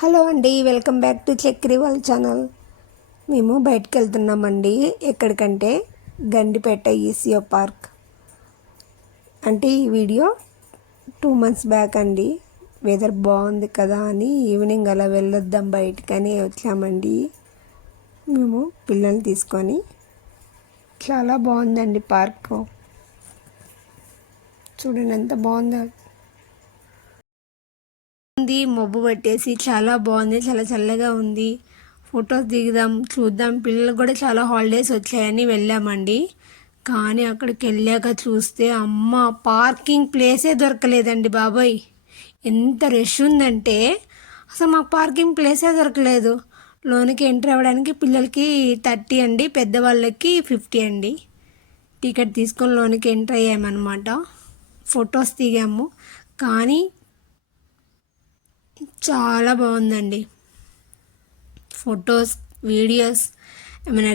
Hello అండి, welcome back to Chakri వాళ్ళ channel. మేము బయటకు వెళ్తున్నామండి. ఎక్కడికంటే గండిపేట ఈసీఓ పార్క్. అంటే ఈ వీడియో 2 months బ్యాక్ అండి. వెదర్ బాగుంది కదా అని ఈవినింగ్ అలా వెళ్ళొద్దాం బయటకని వచ్చామండి. మేము పిల్లల్ని తీసుకొని. చాలా బాగుందండి పార్క్. చూడండి ఎంత బాగుందో. మబ్బు పట్టేసి చాలా బాగుంది, చాలా చల్లగా ఉంది. ఫొటోస్ దిగుదాం, చూద్దాం. పిల్లలకు కూడా చాలా హాలిడేస్ వచ్చాయని వెళ్ళామండి. కానీ అక్కడికి వెళ్ళాక చూస్తే అమ్మ పార్కింగ్ ప్లేసే దొరకలేదండి బాబాయ్. ఎంత రష్ ఉందంటే అసలు మాకు పార్కింగ్ ప్లేసే దొరకలేదు. లోనికి ఎంటర్ అవ్వడానికి పిల్లలకి 30 అండి, పెద్దవాళ్ళకి 50 అండి. టికెట్ తీసుకొని లోనికి ఎంటర్ అయ్యామన్నమాట. ఫొటోస్ దిగాము. కానీ చాలా బాగుందండి. ఫొటోస్, వీడియోస్ ఏమైనా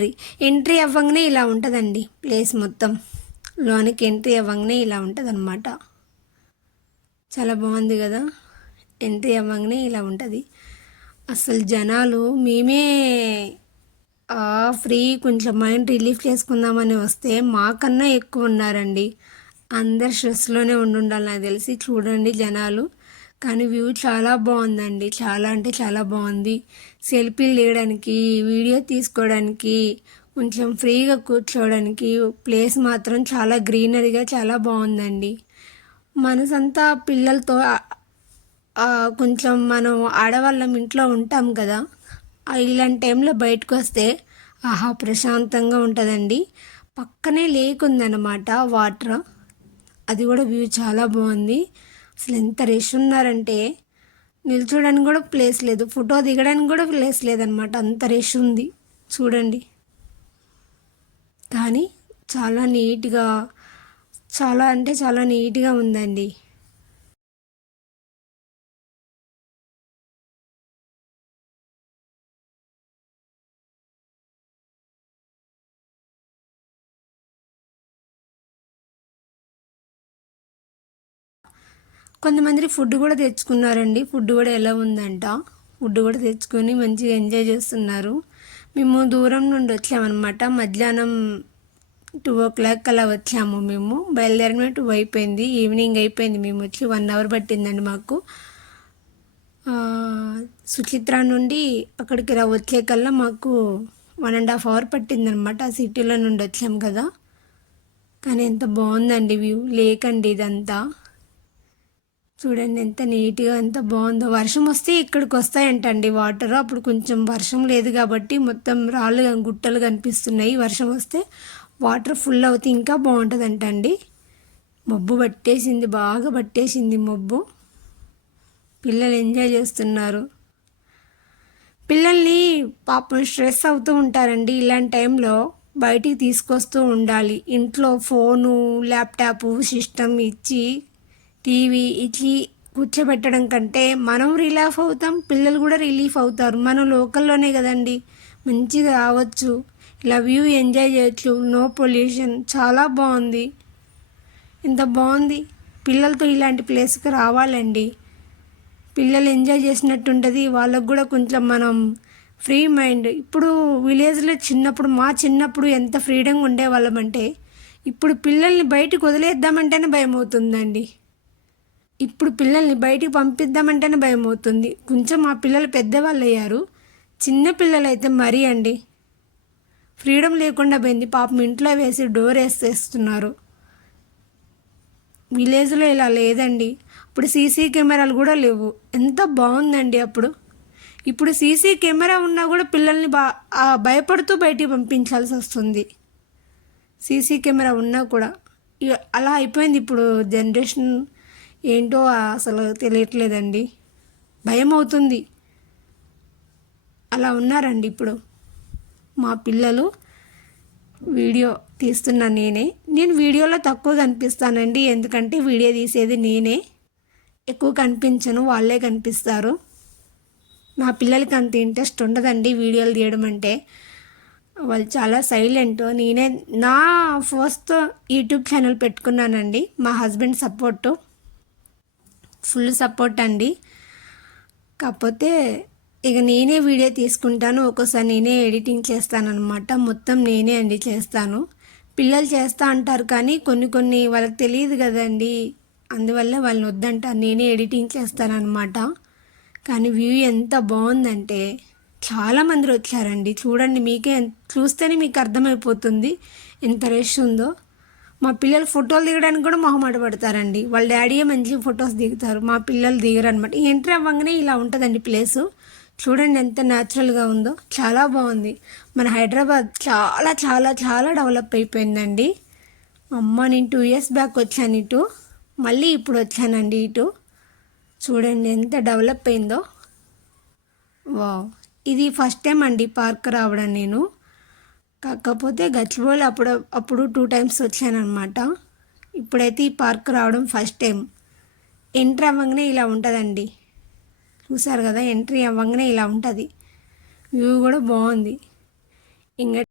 ఎంట్రీ అవ్వగానే ఇలా ఉంటుందండి ప్లేస్ మొత్తం. లోనికి ఎంట్రీ అవ్వగానే ఇలా ఉంటుంది అన్నమాట. చాలా బాగుంది కదా. ఎంట్రీ అవ్వగానే ఇలా ఉంటుంది. అసలు జనాలు మేమే ఫ్రీ కొంచెం మైండ్ రిలీఫ్ చేసుకుందామని వస్తే మాకన్నా ఎక్కువ ఉన్నారండి. అందరు స్ట్రెస్లోనే ఉండాలి నాకు తెలిసి. చూడండి జనాలు. కానీ వ్యూ చాలా బాగుందండి. చాలా అంటే చాలా బాగుంది. సెల్ఫీలు తీయడానికి, వీడియో తీసుకోవడానికి, కొంచెం ఫ్రీగా కూర్చోవడానికి ప్లేస్ మాత్రం చాలా గ్రీనరీగా చాలా బాగుందండి. మనసంతా పిల్లలతో కొంచెం మనం ఆడవాళ్ళం ఇంట్లో ఉంటాం కదా, ఇలాంటి టైంలో బయటకు వస్తే ఆహా ప్రశాంతంగా ఉంటుందండి. పక్కనే లేక్ ఉందన్నమాట, వాటర్. అది కూడా వ్యూ చాలా బాగుంది. అసలు ఎంత రష్ ఉన్నారంటే నిల్చోడానికి కూడా ప్లేస్ లేదు, ఫోటో దిగడానికి కూడా ప్లేస్ లేదనమాట. అంత రష్ ఉంది చూడండి. కానీ చాలా నీట్గా, చాలా అంటే చాలా నీట్గా ఉందండి. కొంతమంది ఫుడ్ కూడా తెచ్చుకున్నారండి. ఫుడ్ కూడా ఎలా ఉందంట. ఫుడ్ కూడా తెచ్చుకొని మంచిగా ఎంజాయ్ చేస్తున్నారు. మేము దూరం నుండి వచ్చామన్నమాట. మధ్యాహ్నం 2 o'clock అలా వచ్చాము. మేము బయలుదేరిన 2 అయిపోయింది, ఈవినింగ్ అయిపోయింది. మేము వచ్చి 1 hour పట్టిందండి మాకు. సుచిత్ర నుండి అక్కడికి వచ్చే కల్లా మాకు 1.5 hour పట్టిందనమాట. ఆ సిటీలో నుండి వచ్చాము కదా. కానీ ఎంత బాగుందండి వ్యూ. లేక్ అండి ఇదంతా. చూడండి ఎంత నీట్గా, ఎంత బాగుందో. వర్షం వస్తే ఇక్కడికి వస్తాయంటండి వాటర్. అప్పుడు కొంచెం వర్షం లేదు కాబట్టి మొత్తం రాళ్ళు గుట్టలు కనిపిస్తున్నాయి. వర్షం వస్తే వాటర్ ఫుల్ అవుతే ఇంకా బాగుంటుందంటండి. మబ్బు పట్టేసింది, బాగా పట్టేసింది మబ్బు. పిల్లలు ఎంజాయ్ చేస్తున్నారు. పిల్లల్ని పాపం స్ట్రెస్ అవుతూ ఉంటారండి. ఇలాంటి టైంలో బయటికి తీసుకొస్తూ ఉండాలి. ఇంట్లో ఫోను, ల్యాప్టాప్, సిస్టమ్ ఇచ్చి, టీవీ ఇచ్చి కూర్చోబెట్టడం కంటే మనం రిలాఫ్ అవుతాం, పిల్లలు కూడా రిలీఫ్ అవుతారు. మనం లోకల్లోనే కదండి, మంచిగా రావచ్చు, ఇలా వ్యూ ఎంజాయ్ చేయొచ్చు. నో పొల్యూషన్, చాలా బాగుంది. ఎంత బాగుంది. పిల్లలతో ఇలాంటి ప్లేస్కి రావాలండి. పిల్లలు ఎంజాయ్ చేసినట్టు ఉంటుంది. వాళ్ళకు కూడా కొంచెం మనం ఫ్రీ మైండ్. ఇప్పుడు విలేజ్లో మా చిన్నప్పుడు ఎంత ఫ్రీడంగా ఉండేవాళ్ళమంటే ఇప్పుడు పిల్లల్ని బయటకు వదిలేద్దామంటేనే భయం అవుతుందండి. ఇప్పుడు పిల్లల్ని బయటికి పంపిద్దామంటేనే భయం అవుతుంది. కొంచెం మా పిల్లలు పెద్దవాళ్ళు అయ్యారు. చిన్న పిల్లలు అయితే మరీ అండి ఫ్రీడమ్ లేకుండా పోయింది. పాపం ఇంట్లో వేసి డోర్ వేసేస్తున్నారు. విలేజ్లో ఇలా లేదండి. ఇప్పుడు సీసీ కెమెరాలు కూడా లేవు. ఎంత బాగుందండి అప్పుడు. ఇప్పుడు సీసీ కెమెరా ఉన్నా కూడా పిల్లల్ని భయపడుతూ బయటికి పంపించాల్సి వస్తుంది. సీసీ కెమెరా ఉన్నా కూడా అలా అయిపోయింది ఇప్పుడు జనరేషన్. ఏంటో అసలు తెలియట్లేదండి. భయం అవుతుంది. అలా ఉన్నారండి ఇప్పుడు మా పిల్లలు. వీడియో తీస్తున్నా నేను వీడియోలో తక్కువ కనిపిస్తానండి. ఎందుకంటే వీడియో తీసేది నేనే, ఎక్కువ కనిపించను, వాళ్ళే కనిపిస్తారు. మా పిల్లలకి అంత ఇంట్రెస్ట్ ఉండదండి వీడియోలు తీయడం అంటే. వాళ్ళు చాలా సైలెంట్. నా ఫస్ట్ యూట్యూబ్ ఛానల్ పెట్టుకున్నానండి. మా హస్బెండ్ ఫుల్ సపోర్ట్ అండి. కాకపోతే ఇక నేనే వీడియో తీసుకుంటాను, ఒక్కోసారి నేనే ఎడిటింగ్ చేస్తానన్నమాట. మొత్తం నేనే అండి చేస్తాను. పిల్లలు చేస్తా అంటారు కానీ కొన్ని కొన్ని వాళ్ళకి తెలియదు కదండి, అందువల్ల వాళ్ళని వద్దంటారు. నేనే ఎడిటింగ్ చేస్తానన్నమాట. కానీ వ్యూ ఎంత బాగుందంటే చాలామంది వచ్చారండి. చూడండి, మీకే చూస్తేనే మీకు అర్థమైపోతుంది ఎంత రష్ ఉందో. మా పిల్లలు ఫోటోలు దిగడానికి కూడా మొహమాట పడతారండి. వాళ్ళ డాడీయే మంచి ఫొటోస్ దిగుతారు, మా పిల్లలు దిగరు అనమాట. ఎంట్రీ అవ్వగానే ఇలా ఉంటుందండి ప్లేసు. చూడండి ఎంత న్యాచురల్గా ఉందో, చాలా బాగుంది. మన హైదరాబాద్ చాలా చాలా చాలా డెవలప్ అయిపోయిందండి. అమ్మ, నేను 2 years బ్యాక్ వచ్చాను ఇటు, మళ్ళీ ఇప్పుడు వచ్చానండి ఇటు. చూడండి ఎంత డెవలప్ అయిందో. వావ్, ఇది ఫస్ట్ టైం అండి పార్క్ రావడం నేను. కాకపోతే గచ్చిబౌలి అప్పుడు 2 times వచ్చానమాట. ఇప్పుడైతే ఈ పార్క్ రావడం ఫస్ట్ టైం. ఎంట్రీ అవ్వగానే ఇలా ఉంటుందండి. చూసారు కదా, ఎంట్రీ అవ్వగానే ఇలా ఉంటుంది. వ్యూ కూడా బాగుంది. ఇంకా